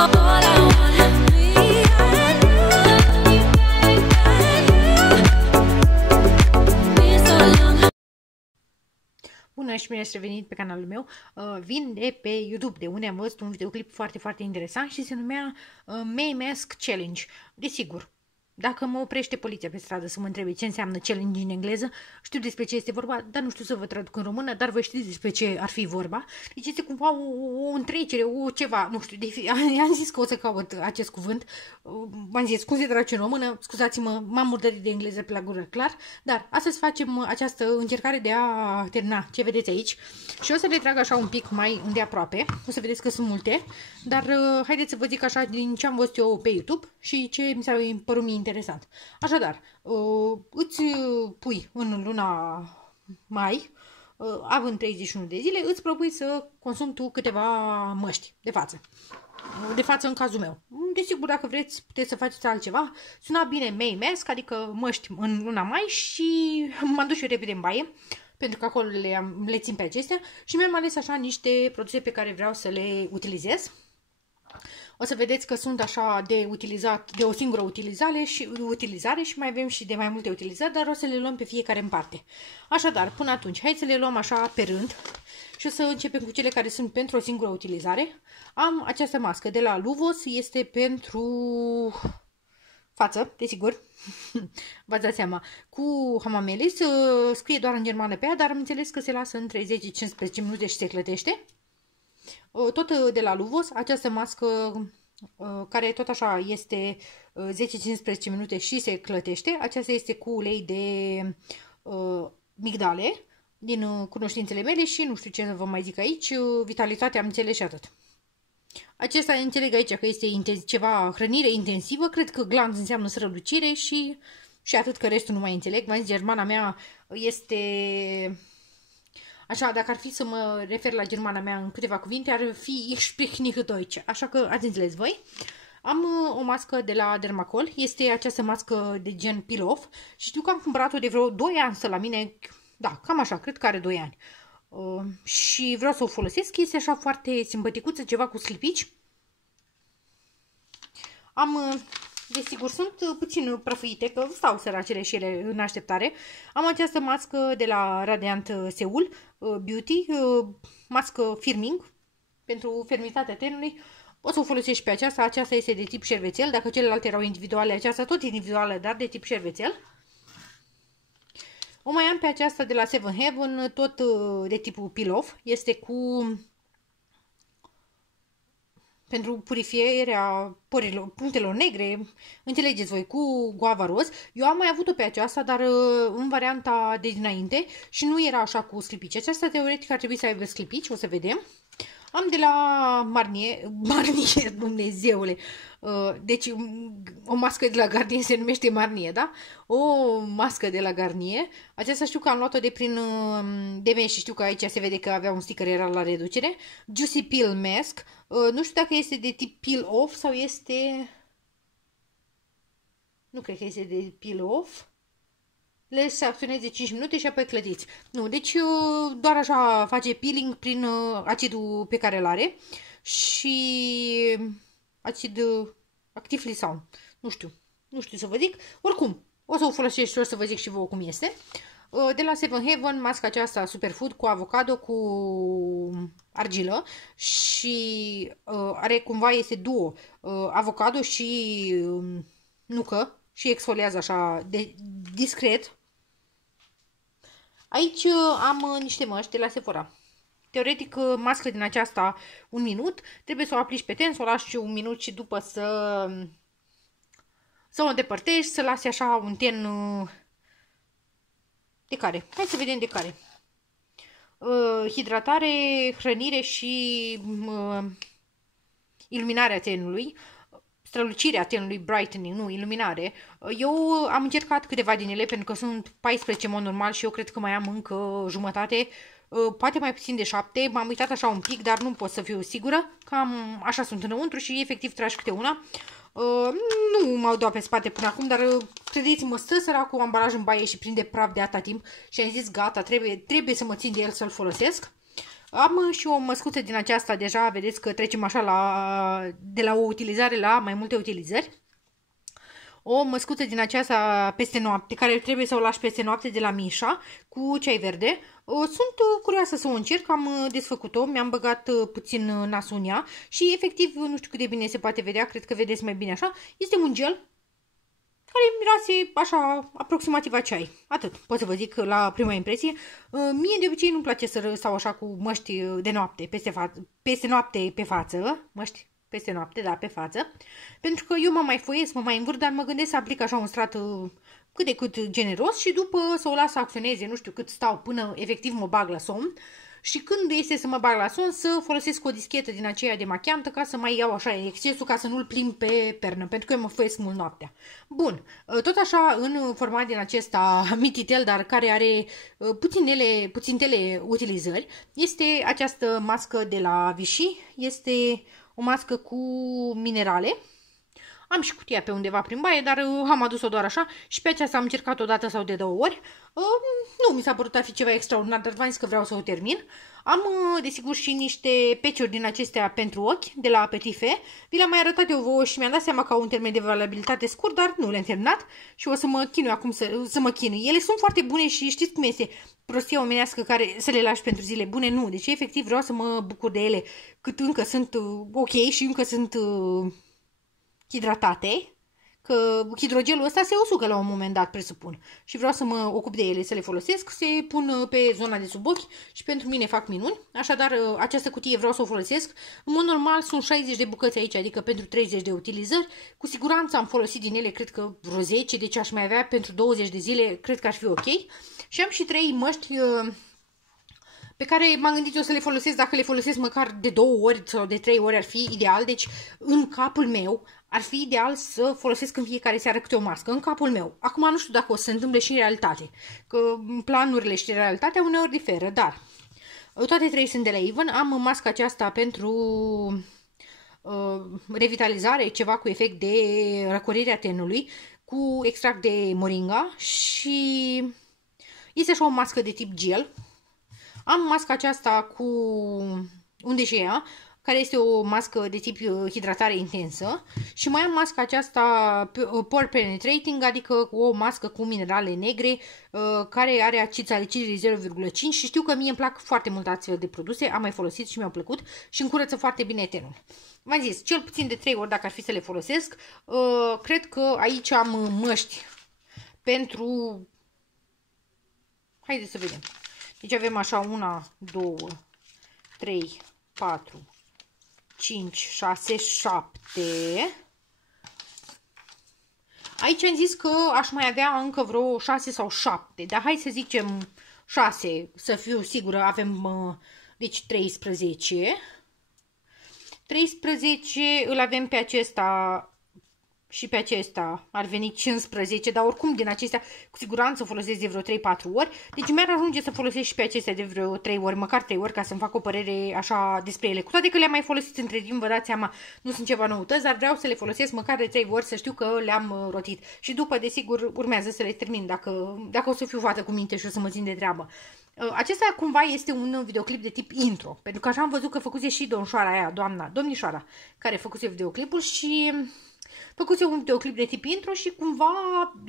All I wanna be and you so long. Bună și bine ați revenit pe canalul meu. Vin de pe YouTube, de unde am văzut un videoclip foarte interesant și se numea May Mask Challenge. Desigur, dacă mă oprește poliția pe stradă să mă întrebe ce înseamnă challenge în engleză, știu despre ce este vorba, dar nu știu să vă traduc în română, dar voi știți despre ce ar fi vorba. Deci este cumva o întrecere, o ceva, nu știu, am zis că o să caut acest cuvânt, v-am zis, cum se trage în română, scuzați-mă, m-am murdărit de engleză pe la gură, clar, dar astăzi facem această încercare de a termina ce vedeți aici și o să le trag așa un pic mai îndeaproape, o să vedeți că sunt multe, dar haideți să vă zic așa din ce am văzut eu pe YouTube și ce mi s-a părut mie interesant. Așadar, îți pui în luna mai, având 31 de zile, îți propui să consumi tu câteva măști de față. De față în cazul meu. Desigur, dacă vreți, puteți să faceți altceva. Suna bine May Mask, adică măști în luna mai și m-am dus și eu repede în baie, pentru că acolo le țin pe acestea și mi-am ales așa niște produse pe care vreau să le utilizez. O să vedeți că sunt așa de utilizat, de o singură utilizare și mai avem și de mai multe utilizări, dar o să le luăm pe fiecare în parte. Așadar, până atunci, hai să le luăm așa pe rând și o să începem cu cele care sunt pentru o singură utilizare. Am această mască de la Luvos, este pentru față, desigur, v-ați dat seama, cu Hamamelis, scrie doar în germană pe ea, dar am înțeles că se lasă între 10-15 minute și se clătește. Tot de la Luvos, această mască care tot așa este 10-15 minute și se clătește. Aceasta este cu ulei de migdale, din cunoștințele mele și nu știu ce să vă mai zic aici, vitalitate am înțeles și atât. Acesta înțeleg aici că este ceva hrănire intensivă, cred că glanț înseamnă strălucire și atât, că restul nu mai înțeleg. Mai zis, germana mea este... Așa, dacă ar fi să mă refer la germana mea în câteva cuvinte, ar fi Ich sprich nicht Deutsch, așa că ați înțeles voi. Am o mască de la Dermacol, este această mască de gen peel-off și știu că am cumpărat-o de vreo 2 ani să la mine, da, cam așa, cred că are 2 ani. Și vreau să o folosesc, este așa foarte simpaticuță, ceva cu sclipici. Desigur, sunt puțin prăfuite, că stau săracele și ele în așteptare. Am această mască de la Radiant Seoul Beauty, mască firming pentru fermitatea tenului. O să o folosești pe aceasta, aceasta este de tip șervețel, dacă celelalte erau individuale, aceasta tot individuală, dar de tip șervețel. O mai am pe aceasta de la Seven Heaven, tot de tipul peel-off, este cu... pentru purifierea părilor, punctelor negre, înțelegeți voi, cu guava roz. Eu am mai avut-o pe aceasta, dar în varianta de dinainte și nu era așa cu sclipici. Aceasta teoretic ar trebui să aibă sclipici, o să vedem. Am de la Marnier, Dumnezeule, deci o mască de la Garnier se numește Marnier, da? O mască de la Garnier, aceasta știu că am luat-o de prin DM și știu că aici se vede că avea un sticker, era la reducere. Juicy Peel Mask, nu știu dacă este de tip peel off sau este... Nu cred că este de peel off. Le se acționeze 5 minute și apoi clădiți. Nu, deci doar așa face peeling prin acidul pe care îl are și acid activ lisaun. Nu știu să vă zic. Oricum, o să o folosesc și o să vă zic și vouă cum este. De la Seven Heaven, masca aceasta Superfood cu avocado, cu argilă și are cumva, este duo, avocado și nucă și exfoliază așa discret. Aici am niște măști de la Sephora. Teoretic, mască din aceasta 1 minut, trebuie să o aplici pe ten, să o lași 1 minut și după să o îndepărtești, să lasi așa un ten de care. Hai să vedem de care. Hidratare, hrănire și iluminarea tenului. Strălucirea tenului, brightening, nu, iluminare. Eu am încercat câteva din ele pentru că sunt 14 în mod normal și eu cred că mai am încă jumătate, poate mai puțin de 7. M-am uitat așa un pic, dar nu pot să fiu sigură. Cam așa sunt înăuntru și efectiv tragi câte una. Nu m-au dat pe spate până acum, dar credeți-mă, stă săracul ambalaj în baie și prinde praf de atâta timp și am zis gata, trebuie să mă țin de el să-l folosesc. Am și o măscuță din aceasta, deja vedeți că trecem așa de la o utilizare la mai multe utilizări. O măscuță din aceasta peste noapte, care trebuie să o lași peste noapte, de la Misha, cu ceai verde. Sunt curioasă să o încerc, am desfăcut-o, mi-am băgat puțin nasul în ea și efectiv nu știu cât de bine se poate vedea, cred că vedeți mai bine așa. Este un gel care miroase așa aproximativ a ceai. Atât, pot să vă zic la prima impresie. Mie de obicei nu-mi place să stau așa cu măști de noapte, peste noapte pe față, măști peste noapte, da, pe față, pentru că eu mă mai foiesc, mă mai învârt, dar mă gândesc să aplic așa un strat cât de cât generos și după să o las să acționeze, nu știu cât stau până efectiv mă bag la somn. Și când este să mă bag la somn, să folosesc o dischetă din aceea de machiantă ca să mai iau așa excesul, ca să nu-l plimb pe pernă, pentru că eu mă foiesc mult noaptea. Bun, tot așa în format din acesta mititel, dar care are puțintele utilizări, este această mască de la Vichy, este o mască cu minerale. Am și cutia pe undeva prin baie, dar am adus-o doar așa și pe aceasta am încercat o dată sau de 2 ori. Nu mi s-a părut a fi ceva extraordinar, dar v-am zis că vreau să o termin. Am, desigur, și niște peciuri din acestea pentru ochi, de la Petit Fe. Vi le-am mai arătat eu vouă și mi-am dat seama că au un termen de valabilitate scurt, dar nu le-am terminat și o să mă chinui acum să mă chinui. Ele sunt foarte bune și știți cum este prostia omenească care să le lași pentru zile bune? Nu, deci efectiv vreau să mă bucur de ele cât încă sunt ok și încă sunt hidratate, că hidrogelul ăsta se usucă la un moment dat, presupun. Și vreau să mă ocup de ele, să le folosesc, se pun pe zona de sub ochi și pentru mine fac minuni. Așadar, această cutie vreau să o folosesc. În mod normal sunt 60 de bucăți aici, adică pentru 30 de utilizări. Cu siguranță am folosit din ele, cred că vreo 10, deci aș mai avea pentru 20 de zile, cred că ar fi ok. Și am și 3 măști pe care m-am gândit eu să le folosesc, dacă le folosesc măcar de 2 ori sau de 3 ori ar fi ideal. Deci în capul meu ar fi ideal să folosesc în fiecare seară câte o mască, în capul meu. Acum nu știu dacă o să se întâmple și în realitate, că planurile și realitatea uneori diferă, dar toate 3 sunt de la Even. Am masca aceasta pentru revitalizare, ceva cu efect de răcorire a tenului, cu extract de moringa și este așa o mască de tip gel. Am masca aceasta cu unde și ea, care este o mască de tip hidratare intensă și mai am masca aceasta pore penetrating, adică o mască cu minerale negre care are acid salicilic 0,5 și știu că mie îmi plac foarte mult astfel de produse, am mai folosit și mi-au plăcut și încurăță foarte bine tenul. V-am zis, cel puțin de 3 ori dacă ar fi să le folosesc. Cred că aici am măști pentru... Haideți să vedem. Deci avem așa 1, 2, 3, 4, 5, 6, 7. Aici am zis că aș mai avea încă vreo 6 sau 7. Dar hai să zicem 6, să fiu sigură. Avem, deci 13. 13 îl avem pe acesta și pe acesta ar veni 15, dar oricum din acestea cu siguranță folosesc de vreo 3-4 ori, deci mi-ar ajunge să folosesc și pe acestea de vreo 3 ori, măcar 3 ori, ca să-mi fac o părere așa despre ele. Cu toate că le-am mai folosit între timp, vă dați seama, nu sunt ceva noutăți, dar vreau să le folosesc măcar de 3 ori, să știu că le-am rotit. Și după, desigur, urmează să le termin, dacă o să fiu fată cu minte și o să mă țin de treabă. Acesta cumva este un videoclip de tip intro, pentru că așa am văzut că făcuse și domnișoara aia, domnișoara, care făcuse videoclipul și... făcuse un videoclip de tip intro și cumva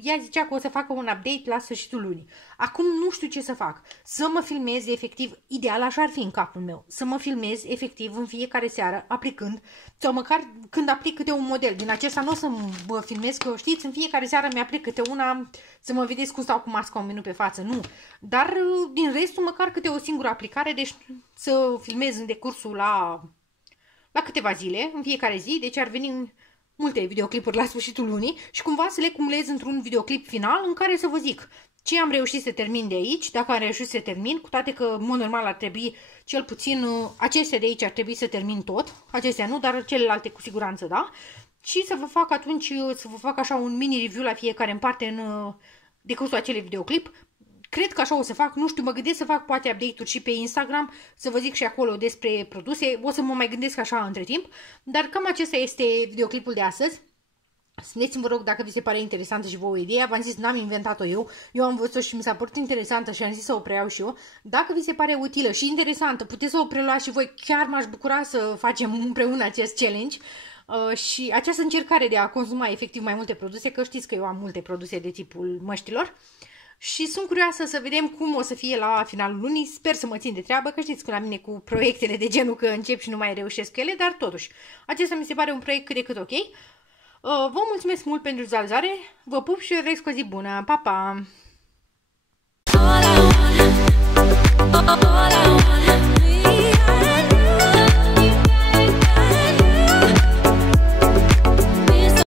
ea zicea că o să facă un update la sfârșitul lunii. Acum nu știu ce să fac. Să mă filmez efectiv, ideal așa ar fi în capul meu, să mă filmez efectiv în fiecare seară aplicând, sau măcar când aplic câte un model. Din acesta nu o să mă filmez, că știți, în fiecare seară mi-aplic câte una, să mă vedeți cum stau cu masca un minut pe față, nu. Dar din restul măcar câte o singură aplicare, deci să filmez în decursul la câteva zile, în fiecare zi, deci ar veni multe videoclipuri la sfârșitul lunii și cumva să le cumulez într-un videoclip final în care să vă zic ce am reușit să termin de aici, dacă am reușit să termin, cu toate că, în mod normal, ar trebui cel puțin, acestea de aici ar trebui să termin tot, acestea nu, dar celelalte cu siguranță, da? Și să vă fac atunci, să vă fac așa un mini review la fiecare în parte în decursul acelui videoclip. Cred că așa o să fac, nu știu, mă gândesc să fac poate update-uri și pe Instagram, să vă zic și acolo despre produse, o să mă mai gândesc așa între timp, dar cam acesta este videoclipul de astăzi. Spuneți-mi, vă rog, dacă vi se pare interesantă și vouă ideea. V-am zis, n-am inventat-o eu am văzut-o și mi s-a părut interesantă și am zis să o preiau și eu. Dacă vi se pare utilă și interesantă, puteți să o preluați și voi. Chiar m-aș bucura să facem împreună acest challenge. Și această încercare de a consuma efectiv mai multe produse, că știți că eu am multe produse de tipul măștilor. Și sunt curioasă să vedem cum o să fie la finalul lunii. Sper să mă țin de treabă, că știți că la mine cu proiectele de genul că încep și nu mai reușesc cu ele, dar totuși, acesta mi se pare un proiect cât de cât ok. Vă mulțumesc mult pentru vizualizare, vă pup și vă urez o zi bună, pa, pa!